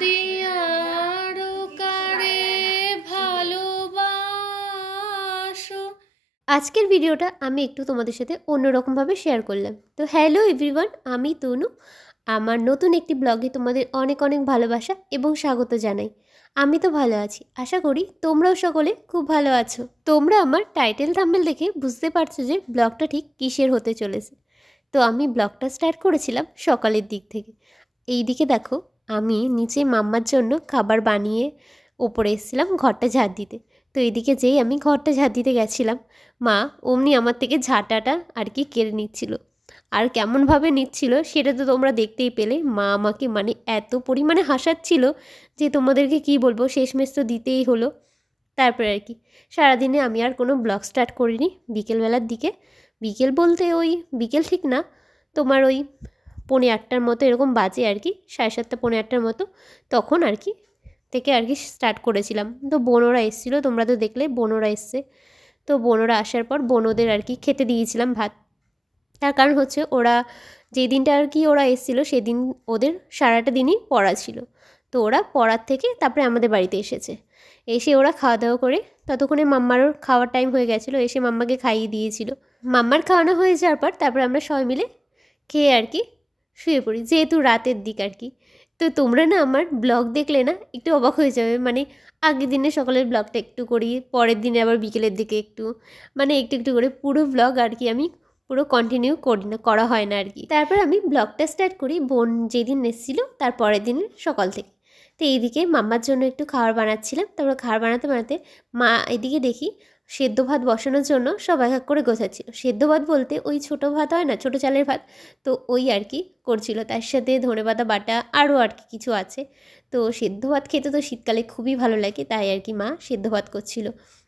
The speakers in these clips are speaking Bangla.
দিয়ারো কারে ভালোবাসো। আজকের ভিডিওটা আমি একটু তোমাদের সাথে অন্যরকমভাবে শেয়ার করলাম। তো হ্যালো এভরিওয়ান, আমি তনু। আমার নতুন একটি ব্লগে তোমাদের অনেক অনেক ভালোবাসা এবং স্বাগত জানাই। আমি তো ভালো আছি, আশা করি তোমরাও সকলে খুব ভালো আছো। তোমরা আমার টাইটেল থাম্বনেল দেখে বুঝতে পারছো যে ব্লগটা ঠিক কিসের হতে চলেছে। তো আমি ব্লগটা স্টার্ট করেছিলাম সকালের দিক থেকে। এই দিকে দেখো, আমি নিচে মাম্মার জন্য খাবার বানিয়ে ওপরে এসেছিলাম ঘরটা ঝাড় দিতে। তো এদিকে যেই আমি ঘরটা ঝাড় দিতে গেছিলাম, মা অমনি আমার থেকে ঝাঁটাটা আর কি কেড়ে নিচ্ছিল। আর কেমনভাবে নিচ্ছিল সেটা তো তোমরা দেখতেই পেলে। মা আমাকে মানে এত পরিমাণে হাসাচ্ছিল যে তোমাদেরকে কি বলবো, শেষমেশ তো দিতেই হলো। তারপরে আর কি সারাদিনে আমি আর কোনো ব্লগ স্টার্ট করিনি। বিকেলবেলার দিকে, বিকেল বলতে ওই বিকেল ঠিক না, তোমার ওই 7:45 মতো এরকম বাজে আর কি, 7:30 7:45 মতো, তখন আর কি থেকে আর কি স্টার্ট করেছিলাম। তো বোনরা এসেছিলো, তোমরা তো দেখলে বোনরা এসছে। তো বোনরা আসার পর বোনদের আর কি খেতে দিয়েছিলাম ভাত। তার কারণ হচ্ছে ওরা যেই দিনটা আর কি ওরা এসেছিলো সেদিন ওদের সারাটা দিনই পড়া ছিল। তো ওরা পড়ার থেকে তারপরে আমাদের বাড়িতে এসেছে। এসে ওরা খাওয়া দাওয়া করে ততক্ষণে মাম্মারও খাওয়ার টাইম হয়ে গেছিলো, এসে মাম্মাকে খাইয়ে দিয়েছিল। মাম্মার খাওয়ানো হয়ে যাওয়ার পর তারপরে আমরা সবাই মিলে খেয়ে আর কি শুয়ে পড়ি, যেহেতু রাতের দিক আর কি। তো তোমরা না আমার ব্লগ দেখলে না একটু অবাক হয়ে যাবে, মানে আগের দিনে সকালের ব্লগটা একটু করি, পরের দিনে আবার বিকেলের দিকে একটু, মানে একটু একটু করে পুরো ব্লগ আর কি আমি পুরো কন্টিনিউ করি না, করা হয় না আর কি। তারপর আমি ব্লগটা স্টার্ট করি বোন যেদিন এসেছিলো তার পরের দিন সকাল থেকে। তো এইদিকে মাম্মার জন্য একটু খাবার বানাচ্ছিলাম। তারপর খাবার বানাতে বানাতে মা এদিকে দেখি সেদ্ধ ভাত বসানোর জন্য সব এক এক করে গোছাচ্ছিল। সেদ্ধ ভাত বলতে ওই ছোটো ভাত হয় না, ছোটো চালের ভাত, তো ওই আর কি করছিল। তার সাথে ধনেপাতা বাটা আরও আর কি কিছু আছে। তো সেদ্ধ ভাত খেতে তো শীতকালে খুবই ভালো লাগে, তাই আর কি মা সেদ্ধ ভাত করছিল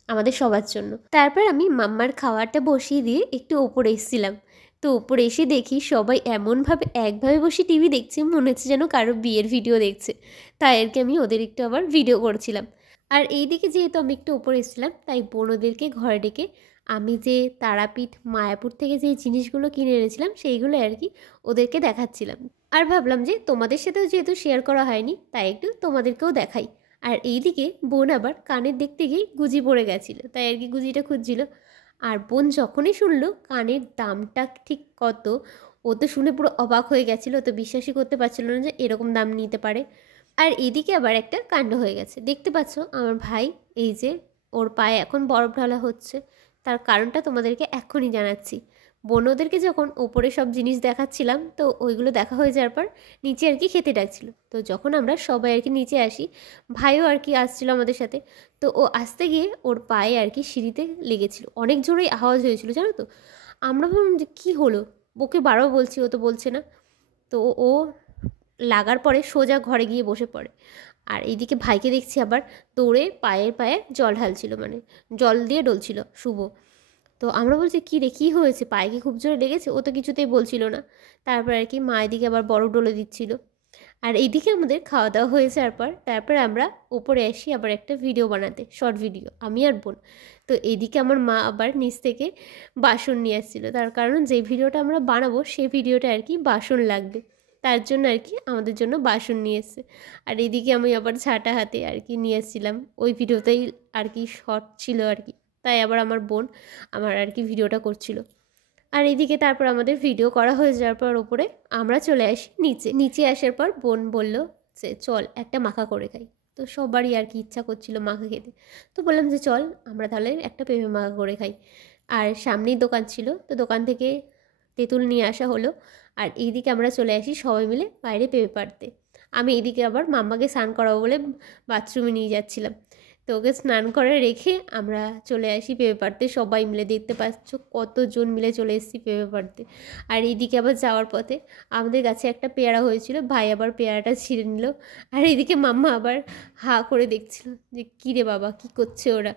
আমাদের সবার জন্য। তারপর আমি মাম্মার খাওয়াটা বসিয়ে দিয়ে একটু ওপরে এসেছিলাম। তো ওপরে এসে দেখি সবাই এমনভাবে একভাবে বসে টিভি দেখছে, মনে হচ্ছে যেন কারো বিয়ের ভিডিও দেখছে। তাই আর কি আমি ওদের একটু আবার ভিডিও করছিলাম। আর এই দিকে যেহেতু আমি একটু ওপরে এসেছিলাম, তাই বোনদেরকে ঘরে ডেকে আমি যে তারাপীঠ মায়াপুর থেকে যে জিনিসগুলো কিনে এনেছিলাম সেইগুলো আর কি ওদেরকে দেখাচ্ছিলাম। আর ভাবলাম যে তোমাদের সাথেও যেহেতু শেয়ার করা হয়নি, তাই একটু তোমাদেরকেও দেখাই। আর এইদিকে বোন আবার কানের দেখতে গিয়ে গুজি পড়ে গেছিলো, তাই আর কি গুজিটা খুঁজছিল। আর বোন যখনই শুনলো কানের দামটা ঠিক কত, ও তো শুনে পুরো অবাক হয়ে গেছিলো, তো বিশ্বাসই করতে পারছিল না যে এরকম দাম নিতে পারে। আর এদিকে আবার একটা কাণ্ড হয়ে গেছে, দেখতে পাচ্ছ আমার ভাই এই যে ওর পায়ে এখন বরফ ঢালা হচ্ছে। তার কারণটা তোমাদেরকে এক্ষুনি জানাচ্ছি। বোনদেরকে যখন ওপরে সব জিনিস দেখাচ্ছিলাম, তো ওইগুলো দেখা হয়ে যাওয়ার পর নিচে আর কি খেতে ডাকছিল। তো যখন আমরা সবাই আর কি নিচে আসি, ভাইও আর কি আসছিল আমাদের সাথে। তো ও আসতে গিয়ে ওর পায়ে আর কি সিঁড়িতে লেগেছিল, অনেক জোরেই আওয়াজ হয়েছিল জানো তো। আমরা ভাবলাম যে কী হলো, ওকে বারও বলছি ও তো বলছে না। তো ও লাগার পরে সোজা ঘরে গিয়ে বসে পড়ে। আর এইদিকে ভাইকে দেখছি আবার দৌড়ে পায়ে পায়ে জল ঢালছিল, মানে জল দিয়ে ডলছিল শুভ। তো আমরা বলছি কী রে, কী হয়েছে, পায়ে কি খুব জোরে লেগেছে? ও তো কিছুতেই বলছিল না। তারপর আর কি মা এদিকে আবার বরফ ডলে দিচ্ছিল। আর এইদিকে আমাদের খাওয়া দাওয়া হয়ে যাওয়ার পর তারপরে আমরা ওপরে আসি আবার একটা ভিডিও বানাতে, শর্ট ভিডিও, আমি আর বোন। তো এইদিকে আমার মা আবার নিচ থেকে বাসন নিয়ে আসছিলো, তার কারণ যে ভিডিওটা আমরা বানাবো সেই ভিডিওটা আর কি বাসন লাগবে, তার জন্য আর কি আমাদের জন্য বাসন নিয়ে এসছে। আর এদিকে আমি আবার ঝাঁটা হাতে আর কি নিয়ে এসেছিলাম, ওই ভিডিওতেই আর কি শর্ট ছিল আর কি, তাই আবার আমার বোন আমার আর কি ভিডিওটা করছিল। আর এদিকে তারপর আমাদের ভিডিও করা হয়ে যাওয়ার পর ওপরে আমরা চলে আসি নিচে। নিচে আসার পর বোন বলল যে চল একটা মাখা করে খাই। তো সবারই আর কি ইচ্ছা করছিল মাখা খেতে। তো বললাম যে চল আমরা তাহলে একটা পেঁপে মাখা করে খাই। আর সামনেই দোকান ছিল, তো দোকান থেকে তেঁতুল নিয়ে আসা হলো। আর এইদিকে আমরা চলে আসি সবাই মিলে বাইরে পেঁপে পাড়তে। আমি এইদিকে আবার মাম্মাকে স্নান করাবো বলে বাথরুমে নিয়ে যাচ্ছিলাম। তো ওকে স্নান করে রেখে আমরা চলে আসি পেঁপে পাড়তে সবাই মিলে। দেখতে পাচ্ছ কতজন মিলে চলে এসেছি পেঁপে পাড়তে। আর এইদিকে আবার যাওয়ার পথে আমাদের গাছে একটা পেয়ারা হয়েছিল, ভাই আবার পেয়ারাটা ছিঁড়ে নিল। আর এইদিকে মাম্মা আবার হা করে দেখছিল যে কী রে বাবা, কী করছে ওরা।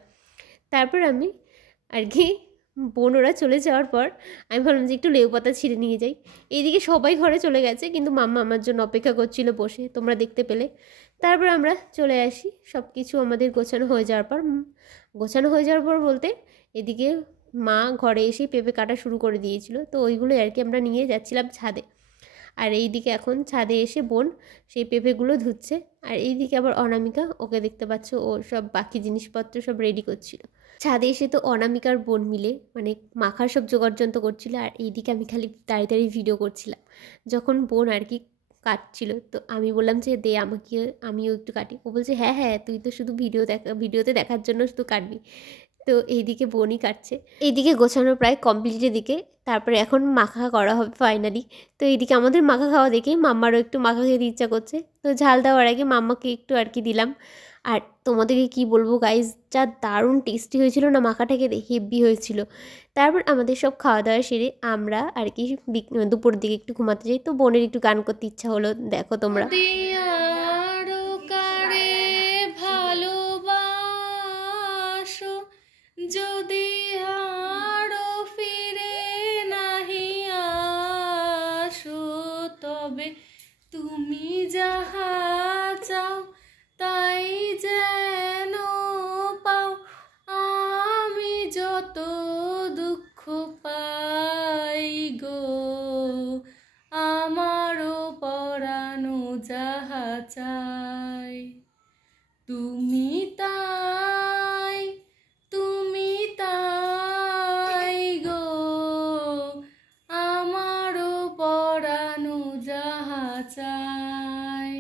তারপর আমি আর কি বোন ওরা চলে যাওয়ার পর আমি ভাবলাম যে একটু লেবু পাতা ছিঁড়ে নিয়ে যাই। এইদিকে সবাই ঘরে চলে গেছে, কিন্তু মাম্মা আমার জন্য অপেক্ষা করছিল বসে, তোমরা দেখতে পেলে। তারপর আমরা চলে আসি, সব কিছু আমাদের গোছানো হয়ে যাওয়ার পর বলতে এদিকে মা ঘরে এসে পেঁপে কাটা শুরু করে দিয়েছিল। তো ওইগুলো আর কি আমরা নিয়ে যাচ্ছিলাম ছাদে। আর এইদিকে এখন ছাদে এসে বোন সেই পেঁপেগুলো ধুচ্ছে। আর এইদিকে আবার অনামিকা, ওকে দেখতে পাচ্ছ, ও সব বাকি জিনিসপত্র সব রেডি করছিল। ছাদে এসে তো অনামিকার বোন মিলে মানে মাখার সব জোগাড়যন্ত্র করছিল, আর এইদিকে আমি খালি দাঁড়িয়ে দাঁড়িয়ে ভিডিও করছিলাম। যখন বোন আর কি কাটছিল, তো আমি বললাম যে দে আমাকে, আমিও একটু কাটি। ও বলছে হ্যাঁ হ্যাঁ, তুই তো শুধু ভিডিওতে দেখার জন্য শুধু কাটবি। তো এইদিকে বোনই কাটছে। এইদিকে গোছানো প্রায় কমপ্লিটের দিকে, তারপরে এখন মাখা করা হবে ফাইনালি। তো এইদিকে আমাদের মাখা খাওয়া দেখে মাম্মারও একটু মাখা খেতে ইচ্ছা করছে, তো ঝাল দেওয়ার আগে মাম্মাকে একটু আর কি দিলাম। আর তোমাদেরকে কি বলবো গাইজ, যা দারুণ টেস্টি হয়েছিল না, মাখাটা খেতে হেভি হয়েছিল। তারপর আমাদের সব খাওয়া দাওয়া সেরে আমরা আর কি দুপুরের দিকে একটু ঘুমাতে যাই। তো বোনের একটু গান করতে ইচ্ছা হলো, দেখো তোমরা। যদি আরো ফিরে নাহি আসো, তবে তুমি যাহা চাও তাই যেন পাও। আমি যত দুঃখ পাই গো, আমারও পরানো যাহা চাই। তুমি তাই, তুমি তাই গো, আমারও পরানো যাহা চাই।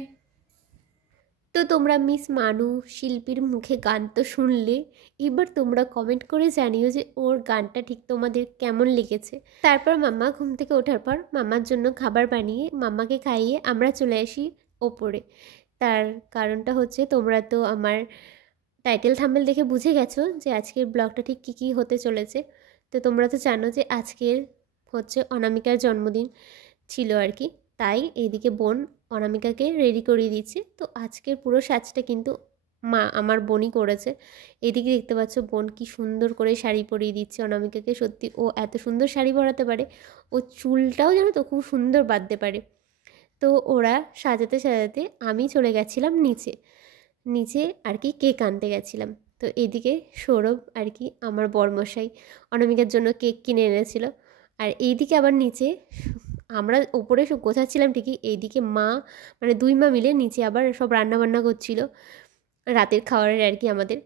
তো তোমরা মিস মানু শিল্পীর মুখে গান তো শুনলে, এবার তোমরা কমেন্ট করে জানিও যে ওর গানটা ঠিক তোমাদের কেমন লেগেছে। তারপর মাম্মা ঘুম থেকে ওঠার পর মাম্মার জন্য খাবার বানিয়ে মাম্মাকে খাইয়ে আমরা চলে আসি ওপরে। তার কারণটা হচ্ছে, তোমরা তো আমার টাইটেল থাম্বনেল দেখে বুঝে গেছো যে আজকের ব্লগটা ঠিক কী কী হতে চলেছে। তো তোমরা তো জানো যে আজকের হচ্ছে অনামিকার জন্মদিন ছিল আর কি, তাই এইদিকে বোন অনামিকাকে রেডি করিয়ে দিচ্ছে। তো আজকের পুরো সাজটা কিন্তু আমার বোনই করেছে। এদিকে দেখতে পাচ্ছ বোন কি সুন্দর করে শাড়ি পরিয়ে দিচ্ছে অনামিকাকে। সত্যি ও এত সুন্দর শাড়ি পরাতে পারে, ও চুলটাও যেন তো খুব সুন্দর বাঁধতে পারে। তো ওরা সাজাতে সাজাতে আমি চলে গেছিলাম নিচে আর কি কেক আনতে গেছিলাম। তো এদিকে সৌরভ আর কি আমার বরমশাই অনামিকার জন্য কেক কিনে এনেছিল। আর এইদিকে আবার নিচে আমরা ওপরে সব গোছাচ্ছিলাম ঠিকই, এইদিকে মা মানে দুই মা মিলে নিচে আবার সব রান্নাবান্না করছিল রাতের খাবারের আর কি আমাদের।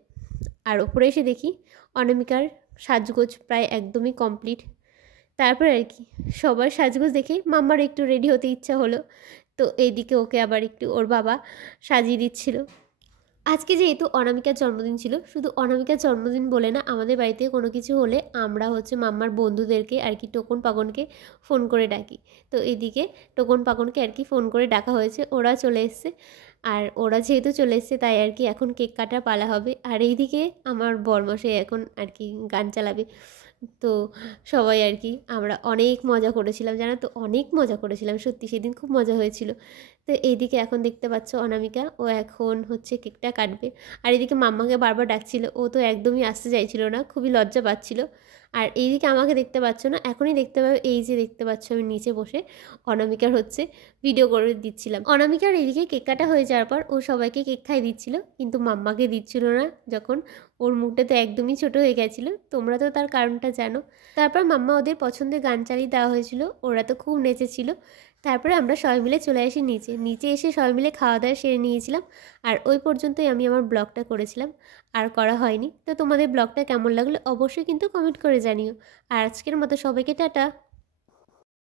আর ওপরে এসে দেখি অনামিকার সাজগোজ প্রায় একদমই কমপ্লিট। তারপর আর কি সবার সাজগোজ দেখে মাম্মার একটু রেডি হতে ইচ্ছা হলো। তো এইদিকে ওকে আবার একটু ওর বাবা সাজিয়ে দিচ্ছিল। আজকে যেহেতু অনামিকার জন্মদিন ছিল, শুধু অনামিকার জন্মদিন বলে না, আমাদের বাড়িতে কোনো কিছু হলে আমরা হচ্ছে মাম্মার বন্ধুদেরকে আর কি টোকন পাকনকে ফোন করে ডাকি। তো এদিকে টোকন পাকনকে আর কি ফোন করে ডাকা হয়েছে, ওরা চলে এসছে। আর ওরা যেহেতু চলে এসছে তাই আর কি এখন কেক কাটার পালা হবে। আর এইদিকে আমার বরমশাই এখন আর কি গান চালাবে। তো সবাই আর কি আমরা অনেক মজা করেছিলাম, জানো তো, অনেক মজা করেছিলাম সত্যি, সেদিন খুব মজা হয়েছিল। তো এইদিকে এখন দেখতে পাচ্ছ অনামিকা, ও এখন হচ্ছে কেকটা কাটবে। আর এদিকে মাম্মাকে বারবার ডাকছিল, ও তো একদমই আসতে চাইছিল না, খুবই লজ্জা পাচ্ছিল। আর এইদিকে আমাকে দেখতে পাচ্ছ না, এখনই দেখতে পাবে, এই যে দেখতে পাচ্ছ আমি নিচে বসে অনামিকার হচ্ছে ভিডিও করে দিচ্ছিলাম। অনামিকার এইদিকে কেক কাটা হয়ে যাওয়ার পর ও সবাইকে কেক খাই দিচ্ছিল, কিন্তু মাম্মাকে দিচ্ছিল না, যখন ওর মুখটা তো একদমই ছোট হয়ে গেছিলো। তোমরা তো তার কারণটা জানো। তারপর মাম্মা ওদের পছন্দের গান চালিয়ে দেওয়া হয়েছিল, ওরা তো খুব নেচেছিল। তারপরে আমরা সবাই মিলে চলে আসি নিচে এসে সবাই মিলে খাওয়া দাওয়া সেরে নিয়েছিলাম। আর ওই পর্যন্তই আমি আমার ব্লগটা করেছিলাম, আর করা হয়নি। তো তোমাদের ব্লগটা কেমন লাগলো অবশ্যই কিন্তু কমেন্ট করে জানিও। আর আজকের মতো সবাইকে টাটা।